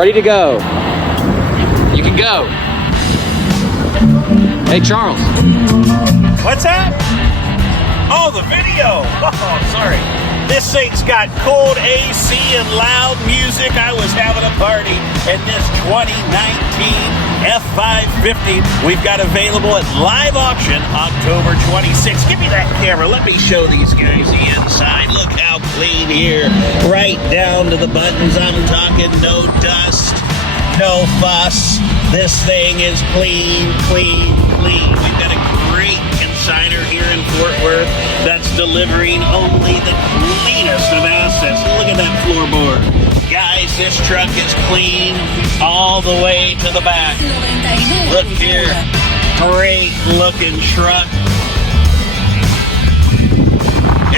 Ready to go. You can go. Hey, Charles. What's that? Oh, the video. Oh, sorry. This thing's got cold AC and loud music. I was having a party in this 2019 F550 we've got available at live auction October 26th. Give me that camera. Let me show these guys the inside. Look how clean here. Right down to the buttons. I'm talking no dust, no fuss. This thing is clean, clean, clean. We've got a great consigner here in Fort Worth that's delivering only the cleanest of assets. Look at that floorboard. Guys, this truck is clean all the way to the back. Look here. Great looking truck.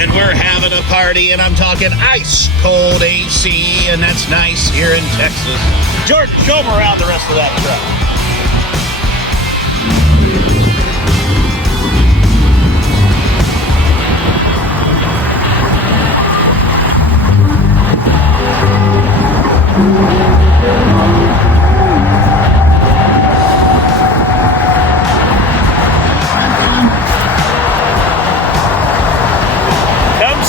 And we're having a party, and I'm talking ice cold AC, and that's nice here in Texas. Jordan, show them around the rest of that truck.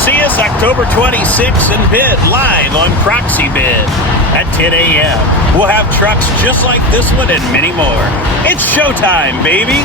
See us October 26th and bid live on Proxy Bid at 10 a.m. We'll have trucks just like this one and many more. It's showtime, baby.